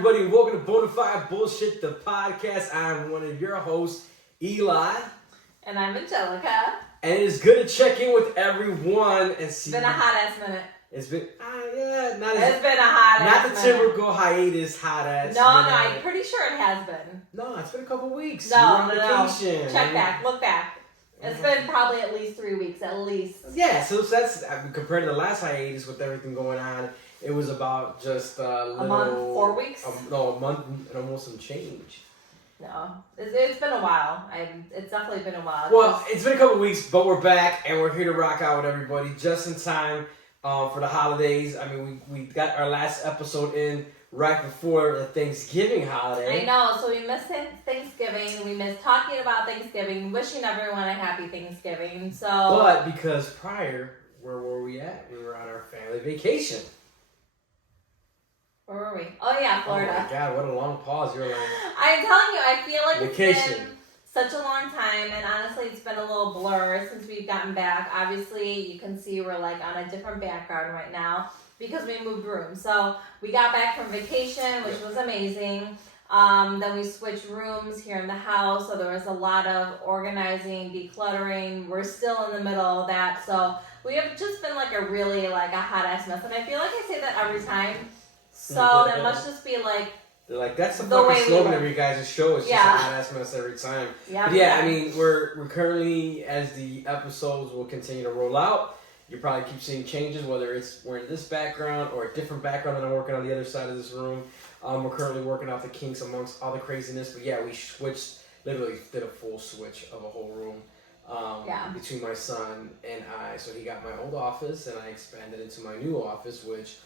everybody, and welcome to Bona Fide Bullshit, the podcast. I'm one of your hosts, Eli. And I'm Angelica. And it is good to check in with everyone and see. It's been a hot ass minute. It's been, It's been a hot ass minute. Not the typical hiatus hot ass No, minute. I'm pretty sure it has been. No, it's been a couple weeks. No. Vacation. Check back, look back. It's been probably at least 3 weeks, at least. Yeah, so that's, compared to the last hiatus with everything going on, it was about just a month, 4 weeks? A month and almost some change. No, it's been a while. It's definitely been a while. Well, it's been a couple weeks, but we're back and we're here to rock out with everybody just in time for the holidays. I mean, we got our last episode in right before the Thanksgiving holiday. I know, so we missed Thanksgiving. We missed talking about Thanksgiving, wishing everyone a happy Thanksgiving. So, but because prior, where were we at? We were on our family vacation. Where were we? Oh yeah, Florida. Oh my God, what a long pause. You're like... I'm telling you, I feel like vacation. It's been such a long time, and honestly, it's been a little blur since we've gotten back. Obviously, you can see we're like on a different background right now because we moved rooms. So we got back from vacation, which was amazing. Then we switched rooms here in the house, so there was a lot of organizing, decluttering. We're still in the middle of that, so we have just been like a really like a hot ass mess, and I feel like I say that every time. So that must just be like. They're like, that's the fucking slogan of your guys' show. It's just a hot ass mess every time. Yeah. But yeah, I mean, we're currently, as the episodes will continue to roll out, you probably keep seeing changes, whether it's we're in this background or a different background that I'm working on the other side of this room. We're currently working out the kinks amongst all the craziness. But yeah, we switched, literally did a full switch of a whole room between my son and I. So he got my old office and I expanded into my new office, which,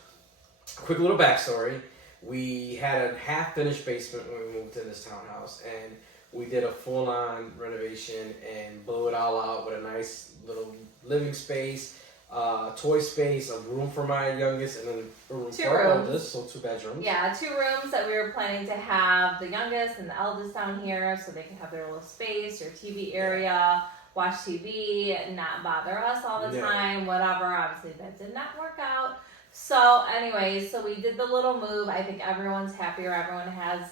quick little backstory. We had a half-finished basement when we moved to this townhouse, and we did a full-on renovation and blew it all out with a nice little living space, toy space, a room for my youngest, and then a room for our oldest, so 2 bedrooms. Yeah, 2 rooms that we were planning to have the youngest and the eldest down here so they can have their little space, their TV area, watch TV, not bother us all the time, whatever. Obviously, that did not work out. So anyways, so we did the little move. I think everyone's happier. Everyone has,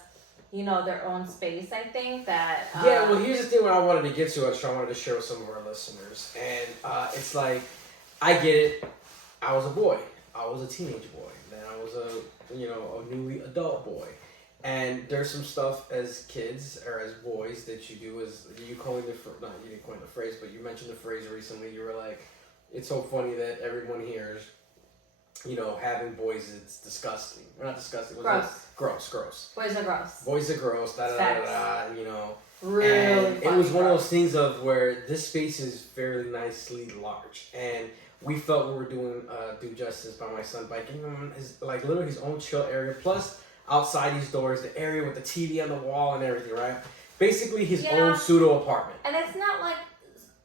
their own space, I think. That yeah, well, here's the thing what I wanted to get to, I wanted to share with some of our listeners. And it's like, I get it. I was a boy. I was a teenage boy. Then I was a newly adult boy. And there's some stuff as kids or as boys that you do as, you coined the, not you didn't coin the phrase, but you mentioned the phrase recently. You were like, it's so funny that everyone hears, having boys, it's disgusting. Or not disgusting. Gross. Boys are gross. Boys are gross. Really and it was one of those things of where this space is fairly nicely large. And we felt we were doing due justice by my son biking him literally his own chill area. Plus, outside these doors, the area with the TV on the wall and everything, right? Basically his own pseudo apartment. And it's not like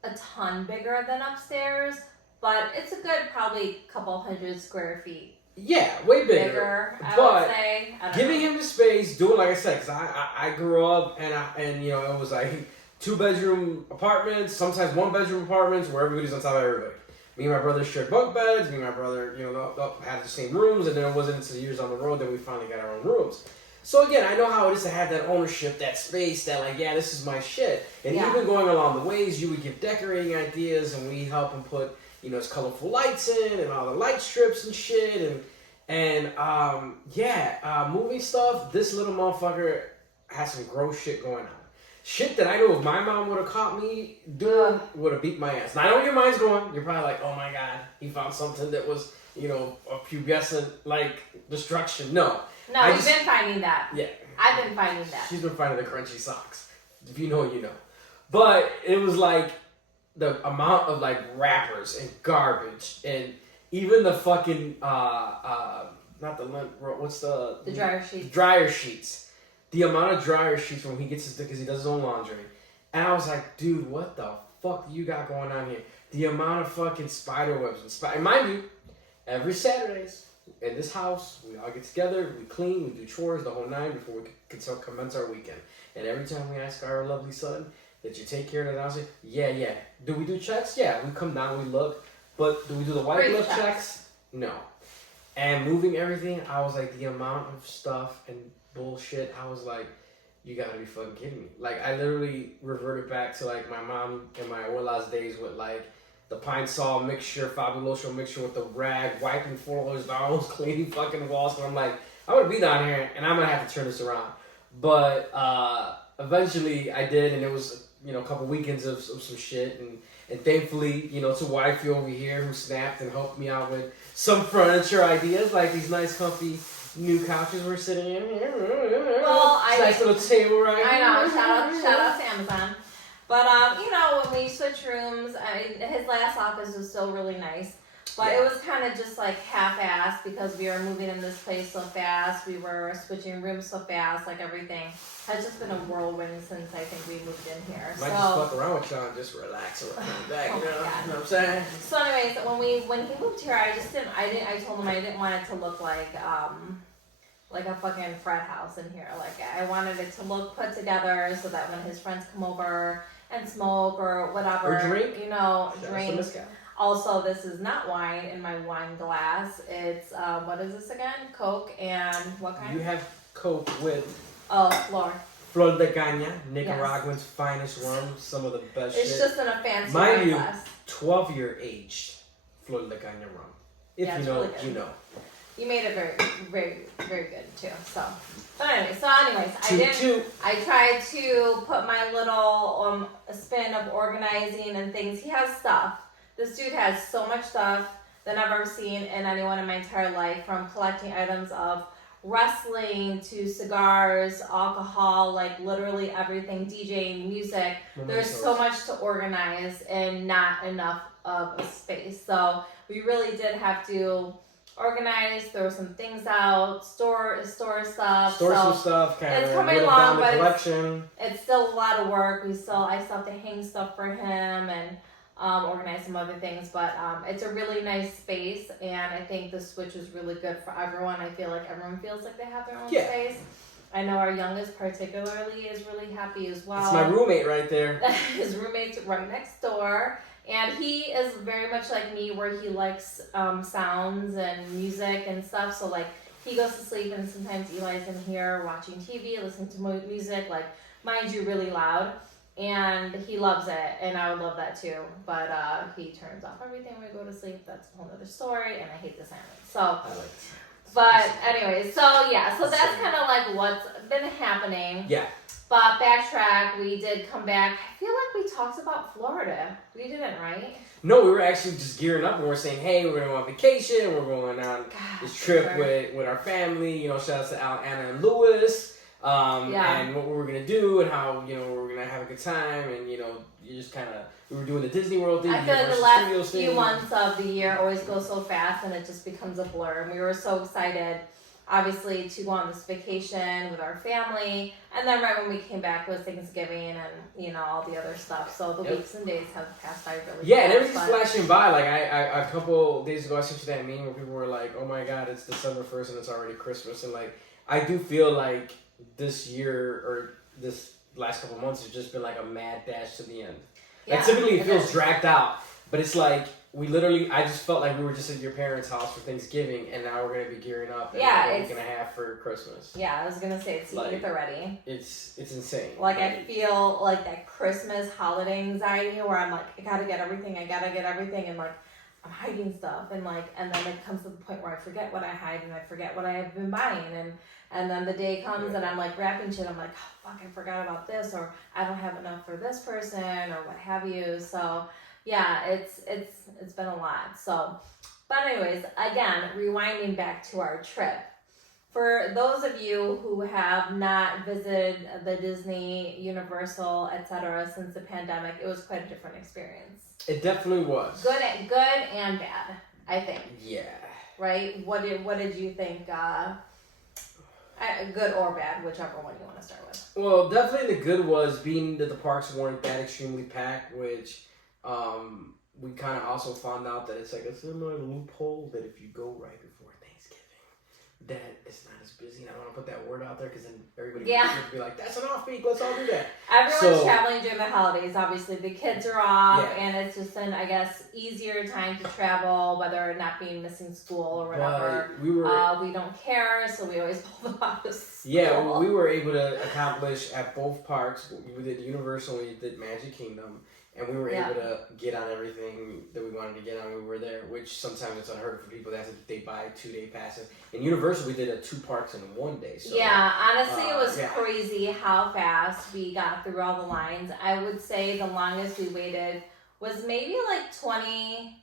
a ton bigger than upstairs. But it's a good, probably couple hundred square feet. Yeah, way bigger. I would say. Giving him the space, doing like I said, because I grew up and it was like 2-bedroom apartments, sometimes 1-bedroom apartments where everybody's on top of everybody. Me and my brother shared bunk beds. Me and my brother, had the same rooms, and then it wasn't until years on the road that we finally got our own rooms. So again, I know how it is to have that ownership, that space, that this is my shit. And even going along the ways, you would give decorating ideas, and we help him put it's colorful lights in and all the light strips and shit and moving stuff. This little motherfucker has some gross shit going on. Shit that I know if my mom would have caught me doing, would have beat my ass. Now I know where your mind's going. You're probably like, oh my God, he found something that was, a pubescent destruction. No, we've been finding that. Yeah. I've been finding that. She's been finding the crunchy socks. If you know, you know. But it was like, the amount of wrappers and garbage and even the fucking not the lint, what's the dryer sheets. Dryer sheets. The amount of dryer sheets when he gets his because he does his own laundry. And I was like, dude, what the fuck do you got going on here? The amount of fucking spider webs and mind you, every Saturdays in this house we all get together, we clean, we do chores the whole 9 before we can commence our weekend. And every time we ask our lovely son that you take care of the house, yeah. Do we do checks? Yeah, we come down, we look. But do we do the white glove checks? No. And moving everything, I was like, the amount of stuff and bullshit. I was like, you gotta be fucking kidding me. Like, I literally reverted back to, like, my mom and my abuela's days with, like, the pine saw mixture, fabuloso mixture with the rag, wiping floors down, cleaning fucking walls. And I'm like, I'm gonna be down here and I'm gonna have to turn this around. But eventually I did, and it was, you know, a couple weekends of some shit. And thankfully, you know, to wifey over here who snapped and helped me out with some furniture ideas, like these nice, comfy new couches we're sitting in. Well, nice little table right I know. here. Shout out to Amazon. But you know, when we switched rooms, his last office was still really nice. But it was kind of just like half-assed because we were moving in this place so fast. We were switching rooms so fast. Like everything has just been a whirlwind since I think we moved in here. Might just fuck around with y'all and just relax around the back, you know what I'm saying? So anyways, when he moved here, I told him I didn't want it to look like a fucking frat house in here. Like, I wanted it to look put together so that when his friends come over and smoke or whatever, or drink, you know, drink. Also, this is not wine in my wine glass. It's what is this again? Coke and what kind? You have Coke with Flor de Caña, Nicaraguan's finest rum, some of the best it's shit. Just in a fancy Mind wine you, glass. 12-year aged Flor de Caña rum. If you know, really you know. You made it very, very, very good too. So, but anyways, I tried to put my little spin of organizing and things. He has stuff. This dude has so much stuff that I've ever seen in anyone in my entire life, from collecting items of wrestling to cigars, alcohol, like literally everything, DJing, music. There's so much to organize and not enough of a space. So we really did have to organize, throw some things out, store stuff. Some stuff, kind it's of coming along, but collection. It's still a lot of work. I still have to hang stuff for him and organize some other things, but it's a really nice space, and I think the switch is really good for everyone. I feel like everyone feels like they have their own space. I know our youngest particularly is really happy as well. It's my roommate right there. His roommate's right next door, and he is very much like me, where he likes sounds and music and stuff. So like, he goes to sleep, and sometimes Eli's in here watching TV, listening to music, like, mind you, really loud. And he loves it, and I would love that too. But he turns off everything when we go to sleep. That's a whole other story, and I hate the silence. So, but anyways, so that's kind of like what's been happening. Yeah. But backtrack, we did come back. I feel like we talked about Florida. We didn't, right? No, we were actually just gearing up, and we're saying, hey, we're going to go on vacation. We're going on this trip with our family. You know, shout out to Anna and Lewis. And what we were gonna do, and how, you know, we were gonna have a good time, and, you know, you just kind of, we were doing the Disney World thing. I feel like the last few months of the year always go so fast, and it just becomes a blur. And we were so excited, obviously, to go on this vacation with our family, and then right when we came back, it was Thanksgiving, and, you know, all the other stuff. So the weeks and days have passed by really fast. And everything's flashing by. Like, I a couple days ago, I sent you that meme where people were like, "Oh my God, it's December 1st and it's already Christmas," and like, I do feel like this year or this last couple months has just been like a mad dash to the end. Like, typically it feels dragged out, but it's like I just felt like we were just at your parents' house for Thanksgiving, and now we're gonna be gearing up in a week and a half for Christmas. Yeah, I was gonna say it's like, already. It's insane. Like, I feel like that Christmas holiday anxiety where I'm like, I gotta get everything, and like, I'm hiding stuff, and like, and then it comes to the point where I forget what I hide, and I forget what I have been buying, and then the day comes and I'm like wrapping shit. I'm like, oh, fuck, I forgot about this, or I don't have enough for this person, or what have you. So yeah, it's been a lot. So, but anyways, again, rewinding back to our trip. For those of you who have not visited the Disney, Universal, etc. since the pandemic, it was quite a different experience. It definitely was. Good and bad, I think. Yeah. Right? What did you think? Good or bad, whichever one you want to start with. Well, definitely the good was being that the parks weren't that extremely packed, which we kind of also found out that it's like a similar loophole that if you go right before Thanksgiving, that it's not as busy. And I want to put that word out there because then everybody Yeah. would be like, that's an off week. Let's all do that. Everyone's traveling during the holidays. Obviously, the kids are off, Yeah. and it's just an, I guess, easier time to travel, whether or not being missing school or whatever. But we don't care, so we always pull them out of school. Yeah, we were able to accomplish at both parks. We did Universal, we did Magic Kingdom, and we were able to get on everything that we wanted to get on when we were there, which sometimes it's unheard of for people that they buy 2-day passes. In Universal, we did 2 parks in one day. So, yeah, honestly, it was crazy how fast we got through all the lines. I would say the longest we waited was maybe like 20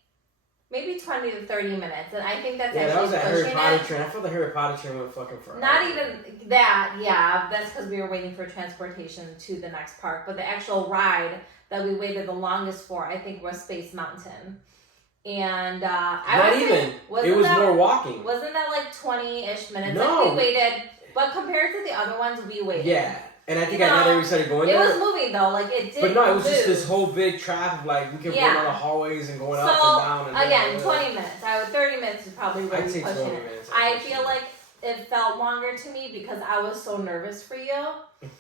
to 30 minutes, and I think that's actually that was a Harry pushing Potter it. train. I thought the Harry Potter train went fucking forever. Not even that, yeah. That's because we were waiting for transportation to the next park. But the actual ride that we waited the longest for, I think, was Space Mountain. And it was more walking. Wasn't that like 20-ish minutes? No. Like we waited, but compared to the other ones, we waited. Yeah. And I think I know that we started going there. It was moving though, like it did. But no, it was move. just this whole big traffic, like we kept going on the hallways and going up and down. And again, 20 minutes. 30 minutes is probably really I'd say pushing 20 it. minutes. I feel like it felt longer to me because I was so nervous for you.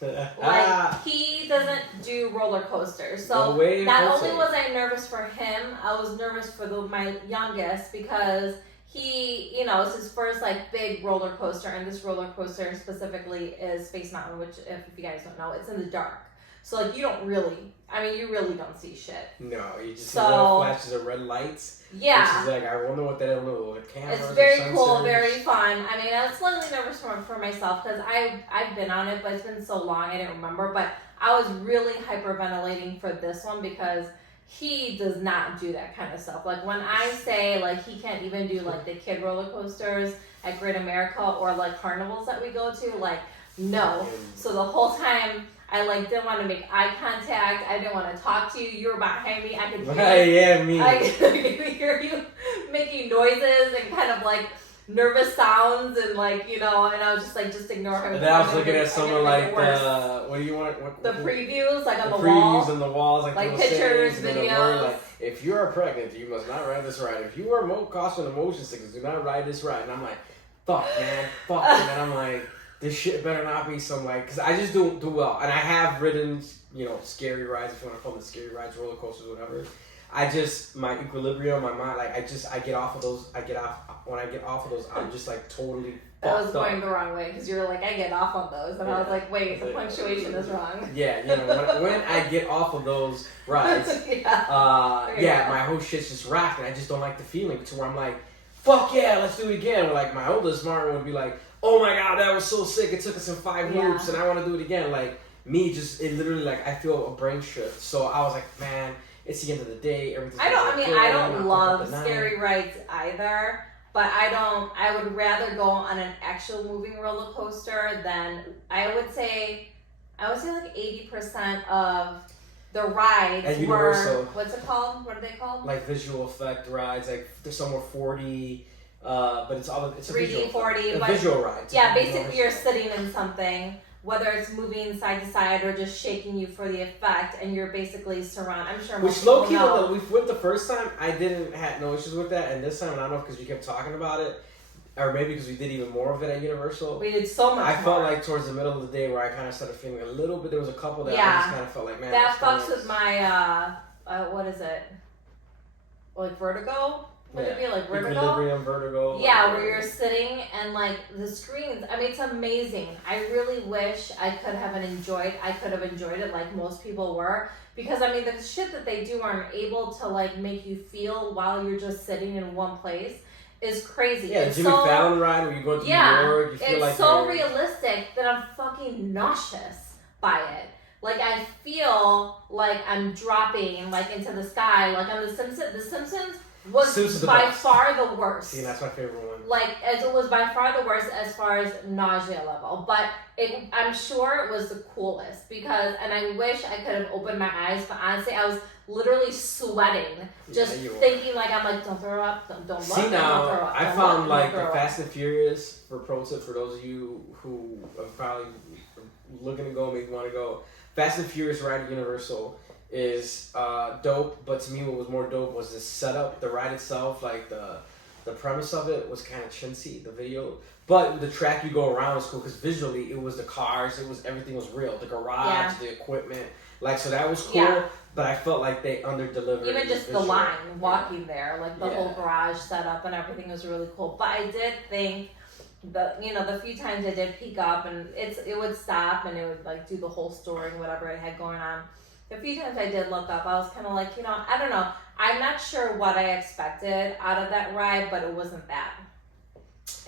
Like he doesn't do roller coasters, so not only was I nervous for him, I was nervous for my youngest because he, it's his first like big roller coaster, and this roller coaster specifically is Space Mountain, which if you guys don't know, it's in the dark. So like you really don't see shit. No, you just see little flashes of red lights. Yeah. Which is like, I wonder what that will look like. It's very cool, very fun. I mean, I was slightly nervous for myself because I've been on it, but it's been so long I didn't remember. But I was really hyperventilating for this one because he does not do that kind of stuff. Like when I say like he can't even do like the kid roller coasters at Great America or like carnivals that we go to, like no. So the whole time I like didn't want to make eye contact. I didn't want to talk to you. You were behind me. I could hear I could hear you making noises and kind of like nervous sounds and like and I was just like just ignore him. And then I was looking at someone like what do you want? The previews like on the wall. Previews on the walls like pictures, videos. Like, if you are pregnant, you must not ride this ride. If you are caution of motion sickness, do not ride this ride. And I'm like, fuck, man, fuck. And then I'm like, this shit better not be some like, because I just don't do well. And I have ridden, scary rides, if you want to call them scary rides, roller coasters, whatever. My equilibrium, my mind, like I get off of those, when I get off of those, I'm just like totally That was going the wrong way because you were like, I get off on those. And I was like, wait, the punctuation is wrong. Yeah, when I get off of those rides, my whole shit's just rocking. I just don't like the feeling to where I'm like, fuck yeah, let's do it again. Like my oldest smart one would be like, oh my god, that was so sick. It took us in 5 loops and I want to do it again. Like me, it literally like I feel a brain shift. So I was like, man, it's the end of the day. Everything's I don't love scary rides either. But I would rather go on an actual moving roller coaster than, I would say like 80% of the rides were, what's it called? What are they called? Like visual effect rides, like there's somewhere 4D, but it's 3D, 4D. A visual ride. Yeah, basically you're sitting in something, whether it's moving side to side or just shaking you for the effect, and you're basically surrounded. I'm sure most people know. We went the first time, I didn't have no issues with that, and this time, I don't know if because you kept talking about it, or maybe because we did even more of it at Universal. We did so much I felt like towards the middle of the day where I kind of started feeling a little bit, there was a couple that I just kind of felt like, man. That fucks with my, what is it? Like vertigo? Would it be like vertigo? Equilibrium, vertigo. Yeah, where you're sitting and like the screens. I mean, it's amazing. I really wish I could have enjoyed it like most people were. Because I mean, the shit that they do aren't able to like make you feel while you're just sitting in one place is crazy. Yeah, Jimmy Fallon ride where you go to New York. You feel it's so realistic that I'm fucking nauseous by it. Like I feel like I'm dropping like into the sky, like on The Simpsons was by far the worst. See, that's my favorite one. Like, as it was by far the worst as far as nausea level. But I'm sure it was the coolest because, and I wish I could have opened my eyes, but honestly, I was literally sweating. Just thinking like, I'm like, don't throw up, don't look, See, now, don't throw up. I found like the Fast and Furious, for pro tip for those of you who are probably looking to go, maybe want to go, Fast and Furious ride at Universal is dope, but to me what was more dope was the setup, the ride itself, like the the premise of it was kind of chintzy, the video. But the track you go around was cool because visually it was the cars, everything was real. The garage, the equipment. Like, so that was cool. Yeah. But I felt like they under-delivered. Even just the line, walking there, like the whole garage setup and everything was really cool. But I did think the few times I did peek up and it would stop and it would like do the whole story and whatever it had going on. The few times I did look up, I was kind of like, I don't know. I'm not sure what I expected out of that ride, but it wasn't that.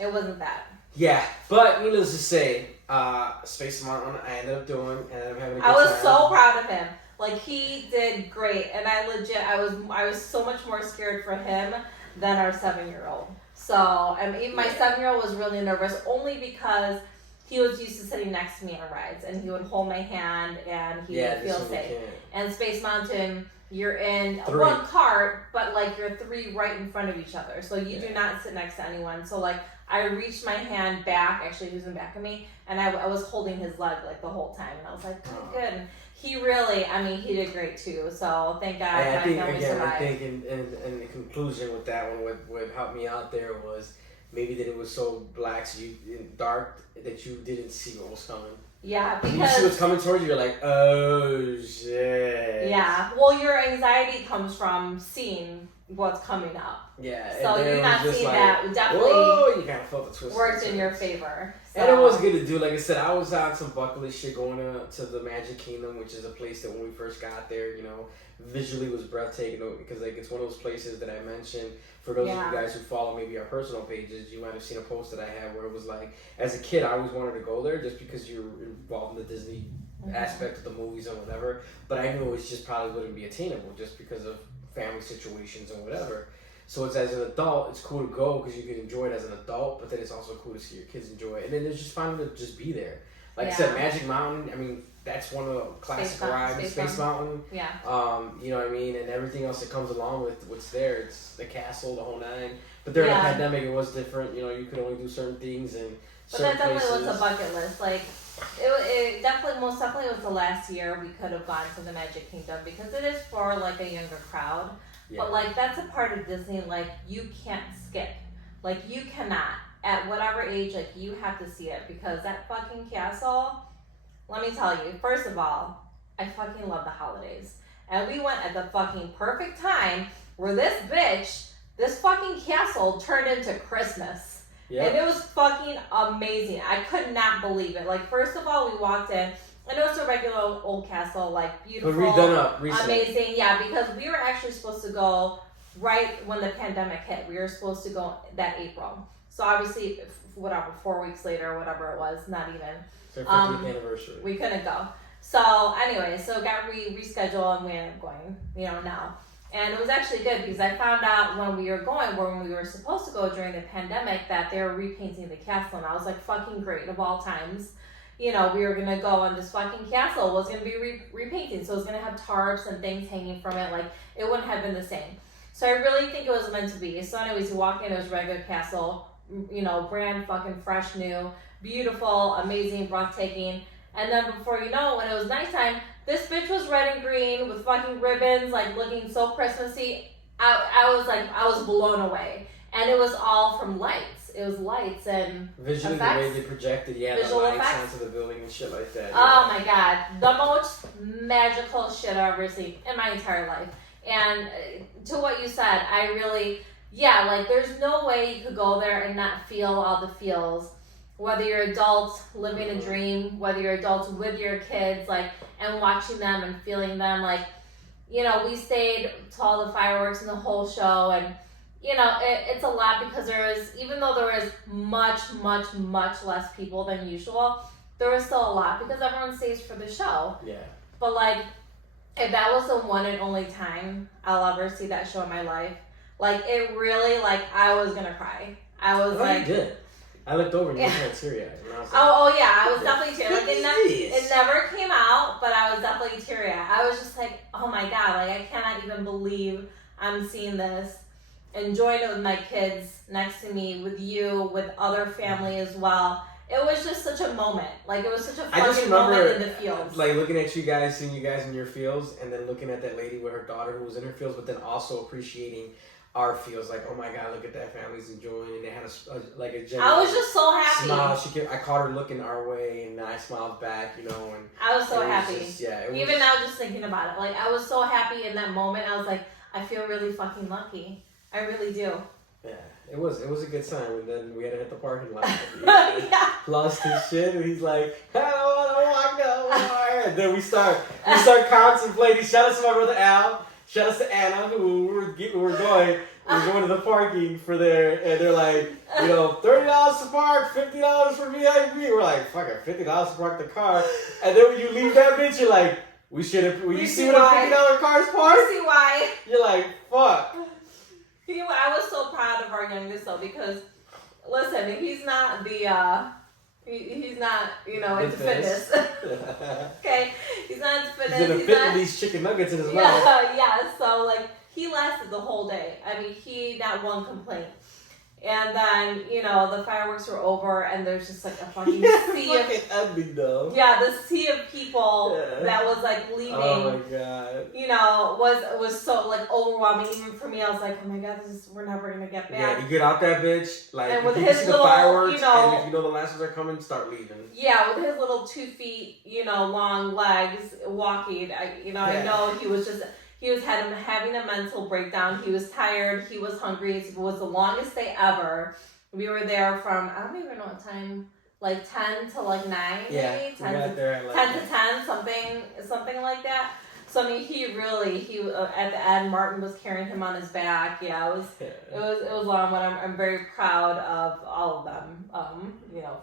It wasn't that. Yeah, but needless to say, Space Mountain, I ended up doing, and I'm having a good time. I was so proud of him. Like, he did great, and I was so much more scared for him than our 7-year-old. So, and even my 7-year-old was really nervous, only because he was used to sitting next to me on rides, and he would hold my hand, and he would feel safe. And Space Mountain, you're in one cart, but like you're 3 right in front of each other, so you do not sit next to anyone. So like, I reached my hand back, actually he was in back of me, and I was holding his leg like the whole time, and I was like, good. And he really, he did great too, so thank God my family survived. I think in the conclusion with that one, what helped me out there was maybe that it was so dark that you didn't see what was coming. Yeah, because... When you see what's coming towards you, you're like, oh, shit. Yeah, well, your anxiety comes from seeing what's coming up. Yeah. So you not seeing that definitely you kind of felt the twist. Worked in your favor. So. And it was good to do. Like I said, I was on some bucket list shit going to the Magic Kingdom, which is a place that when we first got there, visually was breathtaking because like it's one of those places that I mentioned. For those of you guys who follow maybe our personal pages, you might have seen a post that I had where it was like, as a kid, I always wanted to go there just because you're involved in the Disney aspect of the movies and whatever. But I knew it was just probably wouldn't be attainable just because of family situations and whatever. So it's as an adult, it's cool to go because you can enjoy it as an adult, but then it's also cool to see your kids enjoy it. And then it's just fun to just be there. Like I said, Magic Mountain, that's one of the classic rides, Space Mountain. Yeah. You know what I mean? And everything else that comes along with what's there. It's the castle, the whole nine. But during the pandemic, it was different. You could only do certain things and certain places. But that definitely was a bucket list. Like, it definitely, most definitely was the last year we could have gone to the Magic Kingdom because it is for, like, a younger crowd. Yeah. But, like, that's a part of Disney, like, you can't skip. Like, you cannot. At whatever age, like, you have to see it because that fucking castle, let me tell you, first of all, I fucking love the holidays. And we went at the fucking perfect time where this fucking castle turned into Christmas. Yep. And it was fucking amazing. I could not believe it. Like, first of all, we walked in, and it was a regular old castle, like, beautiful, but redone up recently. Amazing. Yeah, because we were actually supposed to go right when the pandemic hit. We were supposed to go that April. So obviously, 4 weeks later, or whatever it was, not even. It's our 50th anniversary. We couldn't go. So anyway, so got rescheduled and we ended up going, now. And it was actually good because I found out when we were supposed to go during the pandemic, that they were repainting the castle. And I was like, fucking great, of all times. We were going to go and this fucking castle was going to be repainting. So it was going to have tarps and things hanging from it. Like, it wouldn't have been the same. So I really think it was meant to be. So anyways, you walk in, it was a regular castle, brand fucking fresh, new, beautiful, amazing, breathtaking. And then before you know it, when it was nighttime, this bitch was red and green with fucking ribbons, like looking so Christmassy. I was blown away. And it was all from lights. It was lights and visually effects. The way they projected, Visual the lights effects. onto the building and shit like that. Oh my god, the most magical shit I've ever seen in my entire life. And to what you said, I really, like there's no way you could go there and not feel all the feels. Whether you're adults living a dream, whether you're adults with your kids, like, and watching them and feeling them, like, we stayed to all the fireworks and the whole show, and it's a lot because even though there was much, much, much less people than usual, there was still a lot because everyone stays for the show. Yeah. But like, if that was the one and only time I'll ever see that show in my life, like, it really, like, I was gonna cry. I was like, you did. I looked over and you had teary-eyed. I was definitely teary-eyed. Like, it never came out, but I was definitely teary-eyed. I was just like, oh my god, like, I cannot even believe I'm seeing this. Enjoying it with my kids next to me, with you, with other family as well. It was just such a moment. Like, it was such a fucking moment in the fields. Like, looking at you guys, seeing you guys in your fields, and then looking at that lady with her daughter who was in her fields, but then also appreciating our feels like, oh my god, look at that family's enjoying, and they had a genuine I was just so happy. Smile. I caught her looking our way, and I smiled back, and I was so happy. Just, even now, just thinking about it, like I was so happy in that moment. I was like, I feel really fucking lucky. I really do. Yeah, it was a good sign, and then we had to hit the parking lot. Yeah. Lost his shit, and he's like, I don't want to walk no more. And then we start contemplating. Shout out to my brother Al. Shout out to Anna, who we're going. We're going to the parking for there, and they're like, $30 to park, $50 for VIP. We're like, fuck it, $50 to park the car. And then when you leave that bitch, you're like, we should have. When you see what a $50 car's parked, you see why? You're like, fuck. I was so proud of our youngest though, because listen, he's not the he's not into fitness. Okay, he's not into fitness. He's gonna fit these chicken nuggets in his mouth. Yeah. So like he lasted the whole day. I mean, he not one complaint. And then the fireworks were over, and there's just like a fucking sea of ending though. Yeah, the sea of people that was like leaving. Oh my god. Was so like overwhelming. Even for me, I was like, oh my god, we're never gonna get back. Yeah, you get out that bitch, like and with you his see little, the fireworks, and if you know the last ones are coming, start leaving. Yeah, with his little 2 feet, long legs, walking. I know he was just. He was having a mental breakdown. He was tired. He was hungry. It was the longest day ever. We were there from, I don't even know what time, like 10 to like 9, maybe? 10 to 10, something like that. So, I mean, he at the end, Martin was carrying him on his back. Yeah, it was long, but I'm very proud of all of them,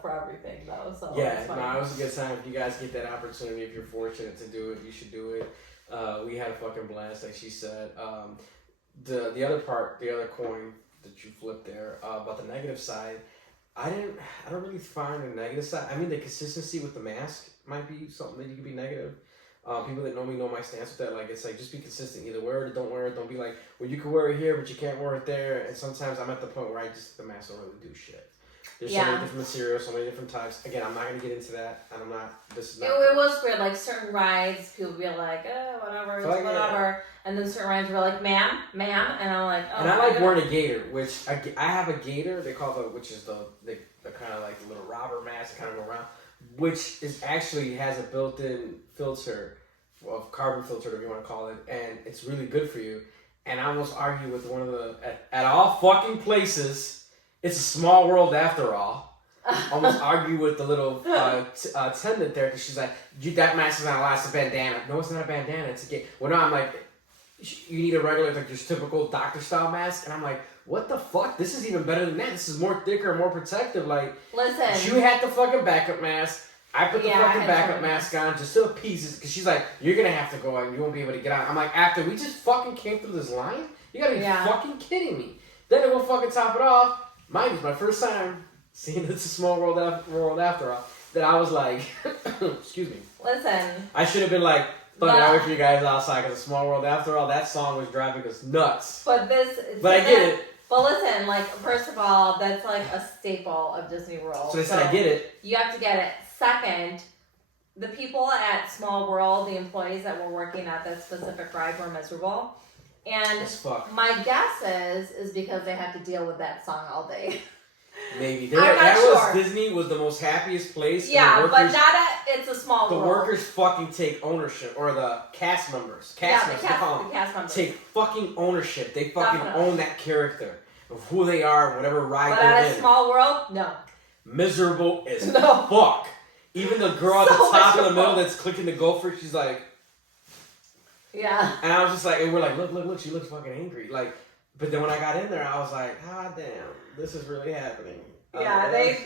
for everything, though. So yeah, it was a good time. If you guys get that opportunity, if you're fortunate to do it, you should do it. We had a fucking blast, like she said. The other coin that you flipped there, about the negative side, I don't really find the negative side. I mean, the consistency with the mask might be something that you could be negative. People that know me know my stance with that. Like, it's like, just be consistent. Either wear it or don't wear it. Don't be like, well, you can wear it here, but you can't wear it there. And sometimes I'm at the point where the mask don't really do shit. There's so many different materials, so many different types. Again, I'm not going to get into that, and It was weird. Like, certain rides, people would be like, whatever, it's whatever. Yeah. And then certain rides were like, ma'am. And I'm like, oh. And I like wearing a gaiter, which I have a gaiter, they call it, which is the kind of like the little robber mask that kind of go around, which actually has a built-in filter, of carbon filter, if you want to call it, and it's really good for you. And I almost argue with one of at all fucking places, it's a small world after all. Almost argue with the little attendant there, because she's like, that mask is not allowed, it's a bandana. No, it's not a bandana, it's a gaiter. Well, no, I'm like, you need a regular, like your typical doctor style mask. And I'm like, what the fuck? This is even better than that. This is more thicker, more protective. Like, listen, you had the fucking backup mask. I put the fucking backup mask on just to appease it, because she's like, you're gonna have to go out and you won't be able to get out. I'm like, after we just fucking came through this line? You gotta be fucking kidding me. Then it will fucking top it off. Mind you, it's my first time seeing it's a small world after all. That I was like, excuse me. Listen. I should have been like, fucking out for you guys outside, because a small world after all, that song was driving us nuts. But I get it. But listen, like, first of all, that's like a staple of Disney World. So they said I get it. You have to get it. Second, the people at Small World, the employees that were working at that specific ride were miserable. And my guess is because they had to deal with that song all day. Maybe. Disney was the most happiest place. Yeah, but not It's a Small World. The workers fucking take ownership, or the cast members. The cast members. Take fucking ownership. They fucking own that character of who they are, whatever ride they're in. But at a Small World, no. Miserable as fuck. Even the girl at the top of the middle that's clicking the gopher, she's like... Yeah. And I was just like, and we're like, look, she looks fucking angry. Like, but then when I got in there, I was like, damn, this is really happening. Yeah, they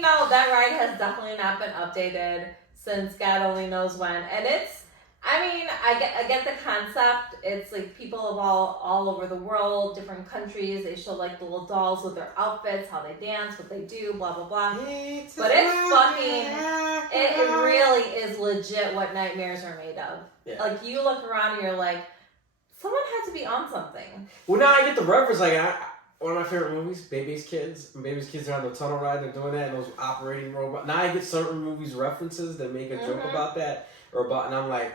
that ride has definitely not been updated since God only knows when. And I get the concept. It's like people of all over the world, different countries. They show like the little dolls with their outfits, how they dance, what they do, blah blah blah. But it's fucking. It really is legit what nightmares are made of. Yeah. Like, you look around and you're like, someone had to be on something. Well, now I get the reference. Like, one of my favorite movies, Baby's Kids. When Baby's Kids are on the tunnel ride, they're doing that, and those operating robots. Now I get certain movies references that make a joke about that, and I'm like,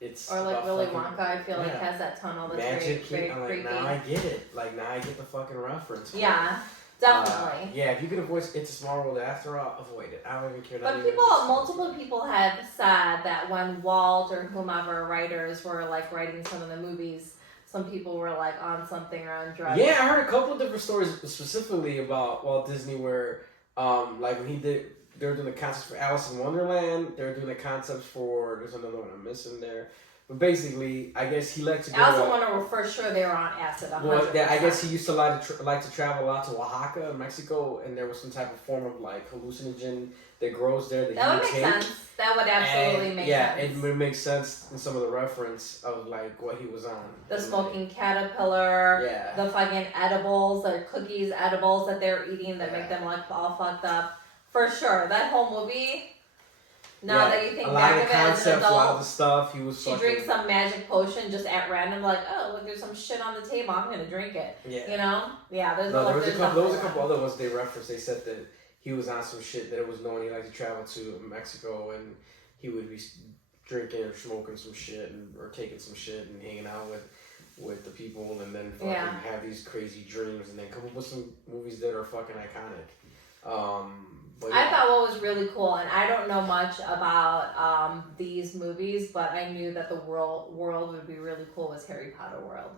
it's Or like about Willy fucking- Wonka, I feel like yeah. has that tunnel that's Magic very, Key. I'm very like, creepy. now I get it. Like, now I get the fucking reference. Yeah, definitely. Yeah, if you could avoid It's a Small World after all, avoid it. I don't even care. But multiple people have said that when Walt or whomever writers were like writing some of the movies, some people were like on something or on drugs. Yeah, I heard a couple of different stories specifically about Walt Disney where, like when they were doing the concepts for Alice in Wonderland, they were doing the concepts for, there's another one I'm missing there. But basically, I guess he liked to go. Alice in Wonderland were for sure they were on acid. 100%. Well, I guess he used to like to travel a lot to Oaxaca, Mexico, and there was some type of form of like hallucinogen that grows there that would make sense. That would absolutely make sense. Yeah, it would make sense in some of the reference of like what he was on. The smoking caterpillar, Yeah. the fucking edibles, the cookies, edibles that they're eating that Yeah. make them like all fucked up. For sure, that whole movie. Now Yeah, that you think a lot back of of the it as an concepts, a lot of adult, the stuff he was. she drinks some magic potion just at random, like, oh, look, there's some shit on the table. I'm gonna drink it. Yeah. You know? Yeah. There's No, there was a nothing couple other ones they referenced. They said that he was on some shit that it was known he liked to travel to Mexico and he would be drinking or smoking some shit or taking some shit and hanging out with the people and then fucking have these crazy dreams and then come up with some movies that are fucking iconic. But I thought what was really cool, and I don't know much about these movies, but I knew that the world would be really cool was Harry Potter world.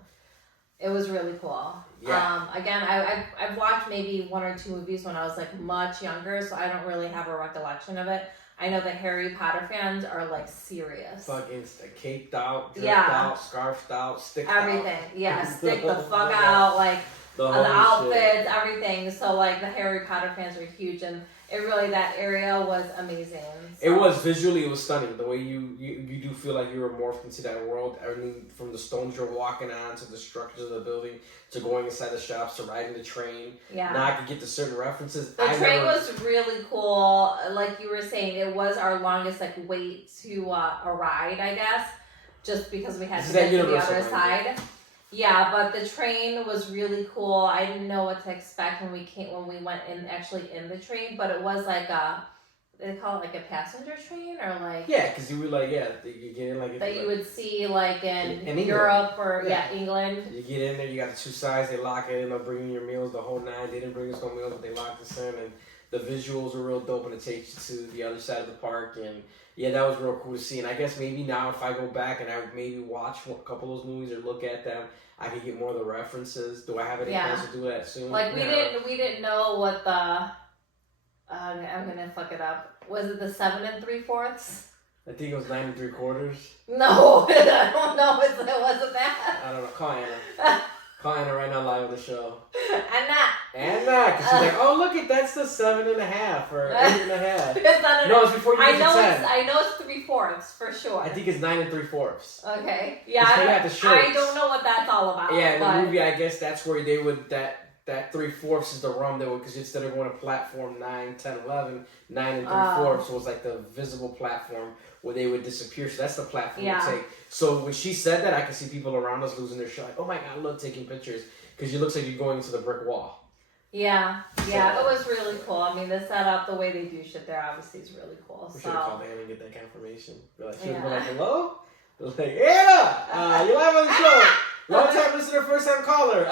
It was really cool. Yeah. Again, I've watched maybe one or two movies when I was like much younger, so I don't really have a recollection of it. I know the Harry Potter fans are like serious. fucking caped out, dripped Yeah. out, scarfed out, sticked Everything. out. Yeah, stick the fuck out, like The the whole outfits, shit. everything. So like the Harry Potter fans are huge, and it really, that area was amazing. So. It was visually, it was stunning. The way you do feel like you were morphed into that world. Everything from the stones you're walking on to the structures of the building to going inside the shops to riding the train. Yeah. Now I could get to certain references. The train was really cool. Like you were saying, it was our longest like wait to a ride, I guess, just because we had to get to the other side. Yeah, but the train was really cool. I didn't know what to expect when we went in the train, but it was like they call it like a passenger train or like because you were like you get in like that you would see like in England. Europe or England. You get in there, you got the two sides, they lock it in, they'll bring you your meals the whole night. They didn't bring us no meals, but they locked us in, and the visuals were real dope, and it takes you to the other side of the park, and yeah, that was real cool to see. And I guess maybe now if I go back and I maybe watch a couple of those movies or look at them, I could get more of the references. Do I have any plans to do that soon? Like we didn't know what the I'm gonna fuck it up. Was it the 7 3/4? I think it was 9 3/4. No, I don't know if it wasn't that. I don't know. Call Anna. Call Anna right now live on the show. Anna, because she's like, oh look, that's the 7.5 or 8.5. It's not No, it's before you get to 10. I know it's 3/4 for sure. I think it's 9 3/4. Okay. Yeah. I don't know what that's all about. Yeah, in the movie, I guess that's where they would that 3/4 is the rum that would, because instead of going to platform 9, 10, 11, 9 3/4 was like the visible platform where they would disappear. So that's the platform you take. So when she said that, I could see people around us losing their shit. Like, oh my god, I love taking pictures because it looks like you're going into the brick wall. Yeah, it was really cool. I mean, the setup, the way they do shit there, obviously is really cool. We should have called Anna and get that confirmation. She would be like, hello? Like, Anna, you're live on the show. Long time listener, first time caller.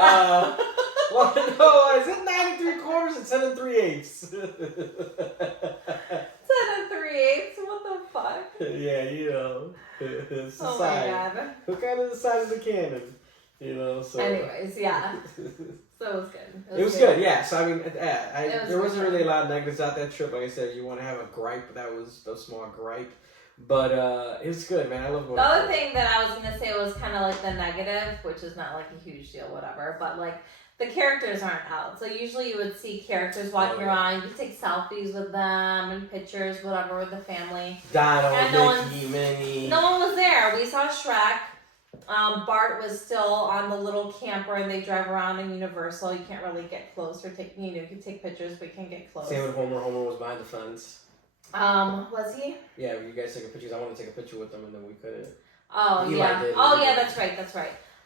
Well, no, is it 9 3/4 and 10 3/8? 10 3/8? What the fuck? Yeah, you know. It's the Oh size. my god. What kind of the size of the cannon? You know, so. Anyways, yeah. So it was good. It was good, yeah. So, I mean, there wasn't good. really a lot of negatives out that trip. Like I said, you want to have a gripe, that was a small gripe. But it was good, man. I love going. The other thing that I was going to say was kind of like the negative, which is not like a huge deal, whatever, but like the characters aren't out. So usually you would see characters walking around, you could take selfies with them and pictures, whatever, with the family. Donald, Mickey, Minnie. No one was there. We saw Shrek. Bart was still on the little camper, and they drive around in Universal. You can't really get close or take, you can take pictures, but you can't get close. Same with Homer. Homer was behind the fence. Was he? Yeah, you guys took a picture. I wanted to take a picture with them, and then we couldn't. Oh, Eli yeah. did. Oh, yeah, that's right.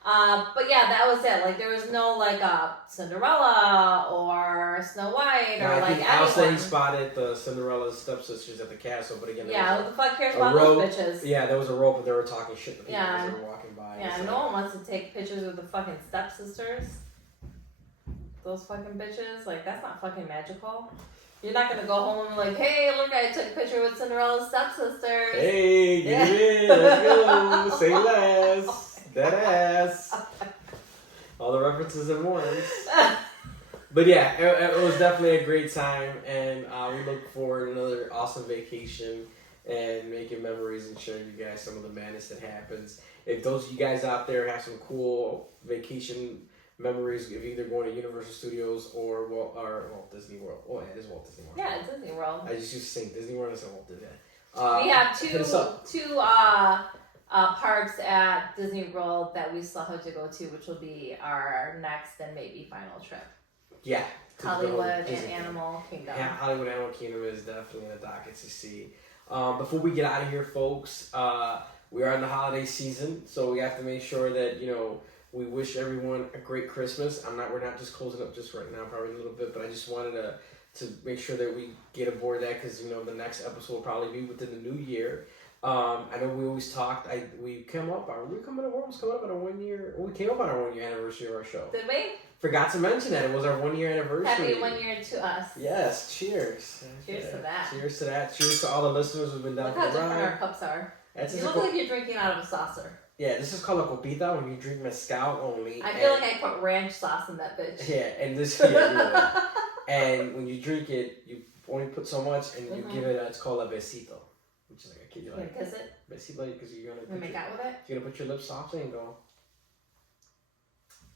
But yeah, that was it. Like, there was no, like, Cinderella or or Snow White No, or I like think Al said he anyone. spotted the Cinderella's stepsisters at the castle, but again, Yeah, who the fuck cares a about rope. those bitches? Yeah, there was a rope, and they were talking shit to people Yeah. as they were walking by. Yeah, It's no like, one wants to take pictures with the fucking stepsisters. Those fucking bitches, like that's not fucking magical. You're not gonna go home and be like, hey, look, I took a picture with Cinderella's stepsisters. hey, get it in, let's go, say less, dead ass. All the references at once. But yeah, it was definitely a great time, and we look forward to another awesome vacation and making memories and showing you guys some of the madness that happens. If those of you guys out there have some cool vacation memories of either going to Universal Studios or Walt Disney World. Oh, yeah, it is Walt Disney World. Yeah, it's Disney World. I just used to sing Disney World and I said Walt Disney. We have hit us up. two parks at Disney World that we still have to go to, which will be our next and maybe final trip. Yeah. Hollywood and Animal Kingdom. Yeah, Hollywood Animal Kingdom is definitely in the docket to see. Before we get out of here, folks, we are in the holiday season, so we have to make sure that, we wish everyone a great Christmas. We're not just closing up just right now, probably a little bit, but I just wanted to make sure that we get aboard that because, the next episode will probably be within the new year. I know we always talked, we came up on our 1 year, we came up on our 1 year anniversary of our show. Did we? Forgot to mention that, it was our 1 year anniversary. Happy 1 year to us. Yes, cheers. Cheers to that. Cheers to that. Cheers to all the listeners who've been down Look for how the different ride. our cups are. That's You look like you're drinking out of a saucer. Yeah, this is called a copita when you drink mezcal only. I feel like I put ranch sauce in that bitch. Yeah, and this, yeah, and when you drink it, you only put so much, and you give it, it's called a besito, which is like a kid, you're like, kiss it? besito, because you're going to make out with it? You're going to put your lips softly and go.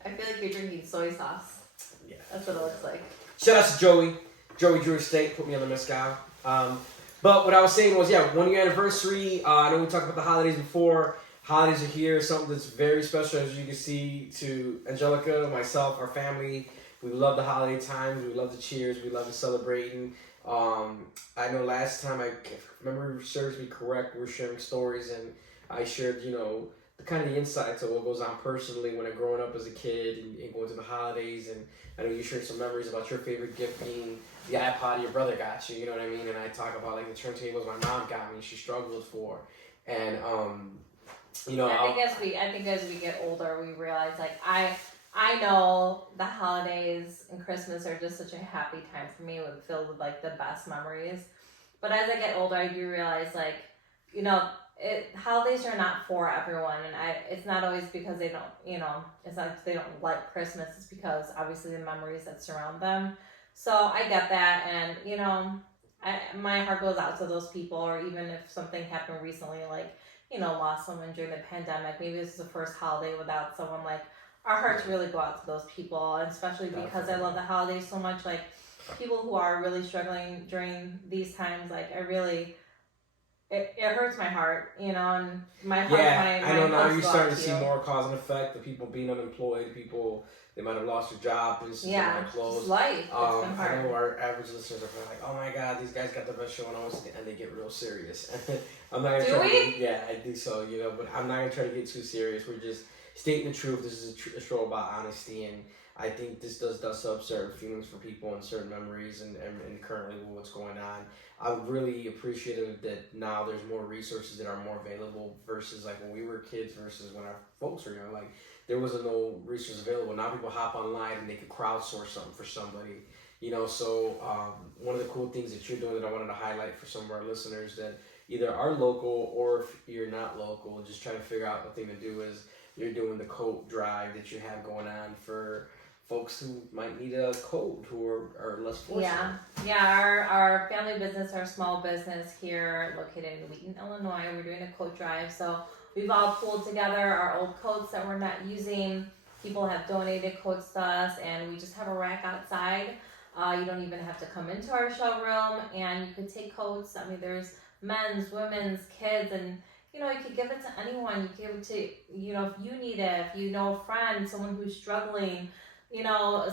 I feel like you're drinking soy sauce. Yeah. That's what it looks like. Shout out to Joey. Joey Drew Estate put me on the mezcal. But what I was saying was, 1 year anniversary. I know we talked about the holidays before. Holidays are here. Something that's very special, as you can see, to Angelica, myself, our family. We love the holiday times. We love the cheers. We love the celebrating. I know last time, if memory serves me correct, we were sharing stories, and I shared, the kind of the insights of what goes on personally when I'm growing up as a kid and going through the holidays. And I know you shared some memories about your favorite gift being the iPod your brother got you, you know what I mean? And I talk about like the turntables my mom got me, she struggled for. And I think as we get older, we realize like I know the holidays and Christmas are just such a happy time for me, filled with like the best memories. But as I get older, I do realize like, holidays are not for everyone, and it's not always because they don't, it's not because they don't like Christmas. It's because obviously the memories that surround them. So I get that, and my heart goes out to those people, or even if something happened recently, like lost someone during the pandemic. Maybe this is the first holiday without someone. Like our hearts really go out to those people, and especially because I love the holidays so much. Like people who are really struggling during these times, like it hurts my heart, and my heart. Yeah, I know now you're starting to see you. more cause and effect. The people being unemployed, people they might have lost their job, businesses might have closed. Life. It's been hard. I know our average listeners are like, "Oh my God, these guys got the best show," and they get real serious. I'm not gonna yeah, I think so, but I'm not gonna try to get too serious. We're just stating the truth. This is a show about honesty, and I think this does dust up certain feelings for people and certain memories and currently what's going on. I'm really appreciative that now there's more resources that are more available versus like when we were kids versus when our folks were young. Like there wasn't no resources available. Now people hop online and they can crowdsource something for somebody. So one of the cool things that you're doing that I wanted to highlight for some of our listeners that either are local or if you're not local, just trying to figure out what thing to do is you're doing the coat drive that you have going on for folks who might need a coat who are less fortunate. Yeah. Our family business, our small business here located in Wheaton, Illinois, we're doing a coat drive. So we've all pulled together our old coats that we're not using. People have donated coats to us, and we just have a rack outside. You don't even have to come into our showroom, and you could take coats. I mean, there's men's, women's, kids, and you could give it to anyone. You could give it to, if you need it, if you know a friend, someone who's struggling,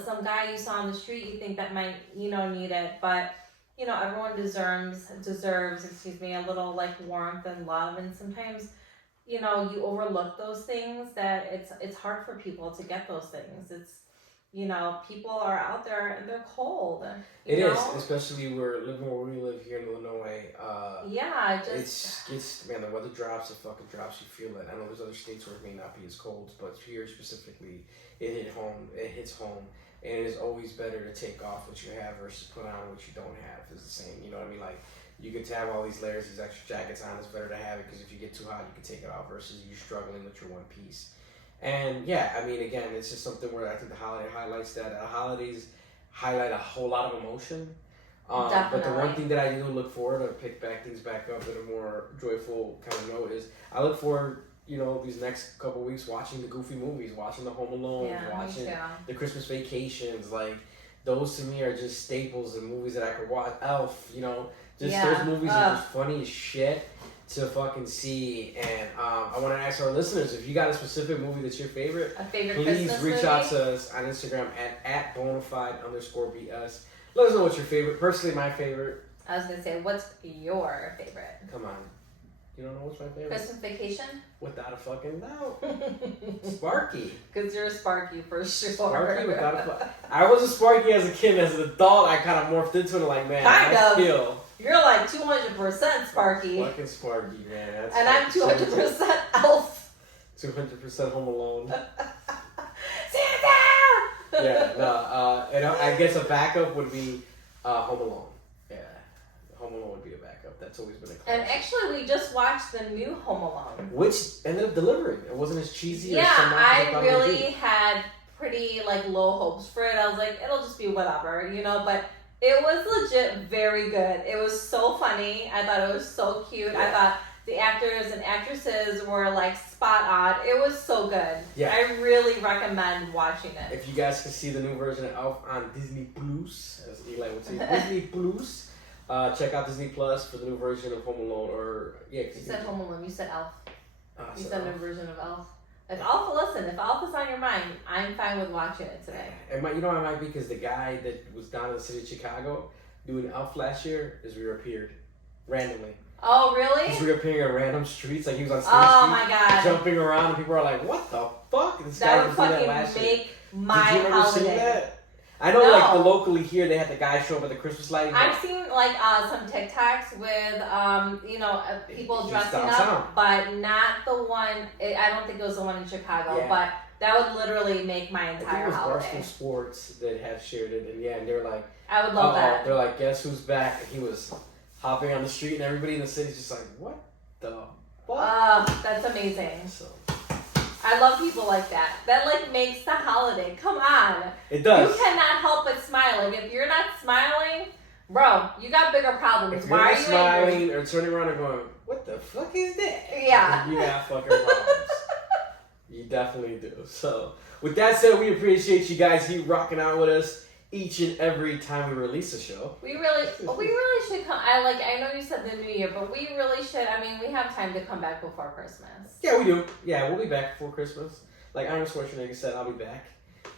some guy you saw on the street you think that might, need it. But, everyone deserves, a little like warmth and love. And sometimes, you overlook those things that it's hard for people to get those things. you know, people are out there and they're cold. It you is, know? especially we're living where we live here in Illinois. Yeah, It's man, the weather drops, it fucking drops. You feel it. I know there's other states where it may not be as cold, but here specifically, it hits home, and it is always better to take off what you have versus put on what you don't have. It's the same, you know what I mean? Like you get to have all these layers, these extra jackets on. It's better to have it because if you get too hot, you can take it off versus you struggling with your one piece. And yeah, I mean, again, it's just something where I think the holiday highlights that. Holidays highlight a whole lot of emotion. But the one thing that I do look forward to pick things back up in a more joyful kind of note is I look forward, you know, these next couple weeks watching the Goofy movies, watching the Home Alone, watching the Christmas Vacations. Like those to me are just staples and movies that I could watch. Elf, you know, just those movies are just funny as shit to fucking see. And I want to ask our listeners, if you got a specific movie that's your favorite, please Christmas reach movie? out to us on Instagram at bonafide_BS. Let us know what's your favorite. Personally, my favorite. I was gonna say, what's your favorite? Come on, you don't know what's my favorite? Christmas Vacation? Without a fucking doubt. Sparky. Because you're a Sparky for sure. Sparky without a I was a Sparky as a kid. As an adult, I kind of morphed into it. Like, man, I feel. You're like 200% Sparky. Fucking Sparky, man. And I'm 200% Elf. 200% Home Alone. Santa! Yeah, no. And I guess a backup would be Home Alone. Yeah, Home Alone would be a backup. That's always been a classic. And actually, we just watched the new Home Alone, which ended up delivering. It wasn't as cheesy. Yeah, I really had pretty like low hopes for it. I was like, it'll just be whatever, you know. But it was legit very good. It was so funny. I thought it was so cute. I thought the actors and actresses were like spot on. It was so good. Yeah. I really recommend watching it. If you guys can see the new version of Elf on Disney Plus, as Eli would say, Disney Plus, check out Disney Plus for the new version of Home Alone. Or you said Home Alone. You said Elf. You said Elf. new version of Elf. If Elf is on your mind, I'm fine with watching it today. You know it might be because the guy that was down in the city of Chicago doing Elf last year is reappeared randomly. Oh, really? He's reappearing on random streets, like he was on State Oh Street, my god, jumping around, and people are like, "What the fuck?" This that guy would was doing fucking that last make year. my Did you ever holiday. see that? I know, like the locally here, they had the guy show up at the Christmas lighting. I've seen like some TikToks with people dressing up, but not the one. I don't think it was the one in Chicago, but that would literally make my entire holiday. Barstool Sports that have shared it, and they're like, I would love that. They're like, guess who's back? And he was hopping on the street, and everybody in the city's just like, what the fuck? That's amazing. So I love people like that. That like makes the holiday. Come on. It does. You cannot help but smile. Like if you're not smiling, bro, you got bigger problems. If you're Why not are you smiling angry? or turning around and going, what the fuck is that? Yeah. You got fucking problems. You definitely do. So with that said, we appreciate you guys here rocking out with us each and every time we release a show. We really should come. I know you said the new year, but we really should. I mean, we have time to come back before Christmas. Yeah, we do. Yeah, we'll be back before Christmas. Like Arnold Schwarzenegger said, I'll be back.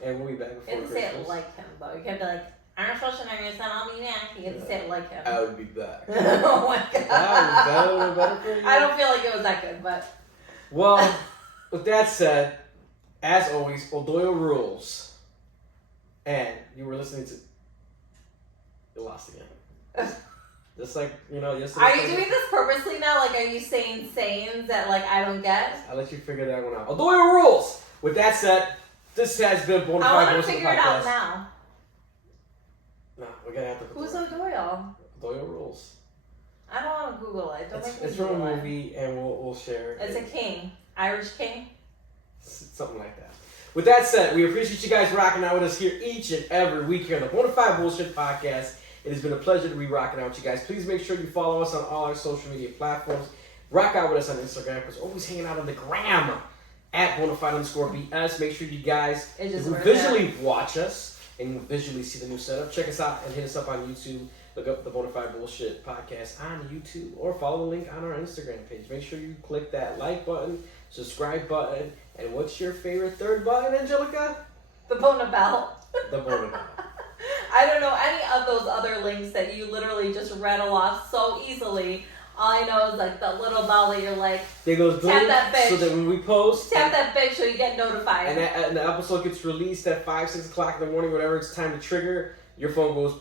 And we'll be back before Christmas. You have to say it like him, though. You can't be like, Arnold Schwarzenegger said, I'll be back. You have to say it like him. I would be back. Oh my god. That would be better for you? I don't feel like it was that good, but. Well, with that said, as always, O'Doyle rules. And you were listening to... You lost again. Just like, yesterday. Are you doing this purposely now? Like, are you saying sayings that, like, I don't get? I'll let you figure that one out. O'Doyle rules! With that said, this has been Bona Fide. I want to figure it out now. No, we're going to have to... Who's O'Doyle? O'Doyle rules. I don't want to Google it. It's from a movie, and we'll share. It's a king. Irish king? Something like that. With that said, we appreciate you guys rocking out with us here each and every week here on the Bona Fide Bullshit Podcast. It has been a pleasure to be rocking out with you guys. Please make sure you follow us on all our social media platforms. Rock out with us on Instagram, because we're always hanging out on the gram at Bonafide_BS. Make sure you guys who visually watch us and visually see the new setup, check us out and hit us up on YouTube. Look up the Bona Fide Bullshit Podcast on YouTube or follow the link on our Instagram page. Make sure you click that like button, subscribe button, and what's your favorite third button, Angelica? The Bona Bell. The Bona Bell. I don't know any of those other links that you literally just rattle off so easily All I know is like the little bell that you're like, It goes tap that bitch. so that when we post, tap that bitch so you get notified. and the episode gets released at 5, 6 o'clock in the morning, whatever it's time to trigger, your phone goes.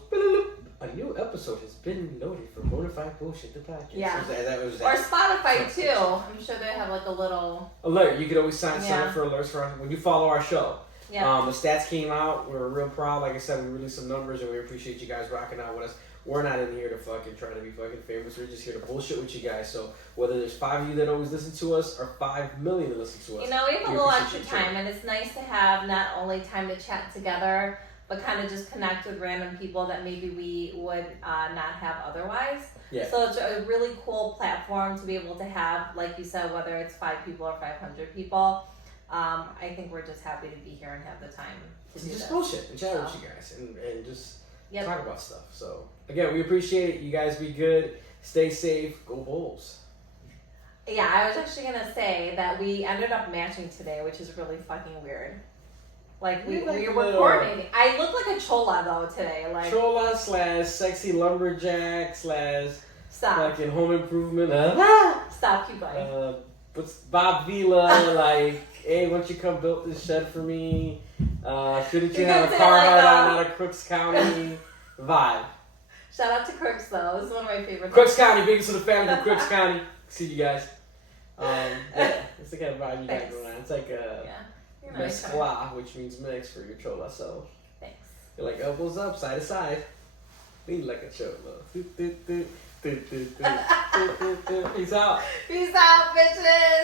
A new episode has been loaded for Bona Fide Bullshit, the podcast. Yeah. So or Spotify too. I'm sure they have like a little alert. You could always sign up for alerts for when you follow our show. Yeah. The stats came out. We're real proud. Like I said, we released some numbers, and we appreciate you guys rocking out with us. We're not in here to fucking try to be fucking famous. We're just here to bullshit with you guys. So whether there's 5 of you that always listen to us or 5 million that listen to us, you know, we have a little extra time, and it's nice to have not only time to chat together, but kind of just connect with random people that maybe we would not have otherwise. Yeah. So it's a really cool platform to be able to have, like you said, whether it's 5 people or 500 people. I think we're just happy to be here and have the time to do just this. bullshit and chat with you guys and just Yep. talk about stuff. So again, we appreciate it. You guys be good. Stay safe. Go Bulls. Yeah, I was actually gonna say that we ended up matching today, which is really fucking weird. Like we were coordinating. I look like a chola though today. Like chola / sexy lumberjack / stop. like in Home Improvement. Stop. Keep going. What's Bob Vila like? Hey, why don't you come build this shed for me? Shouldn't you have a car ride out of Crooks County vibe? Shout out to Crooks though. This is one of my favorite. Crooks County, biggest of the family from Crooks County. See you guys. Yeah, it's the kind of vibe you got going on. It's like a mezcla, which means mix for your chola. So thanks. You're like elbows up, side to side. Lean like a chola. Peace out. Peace out, bitches.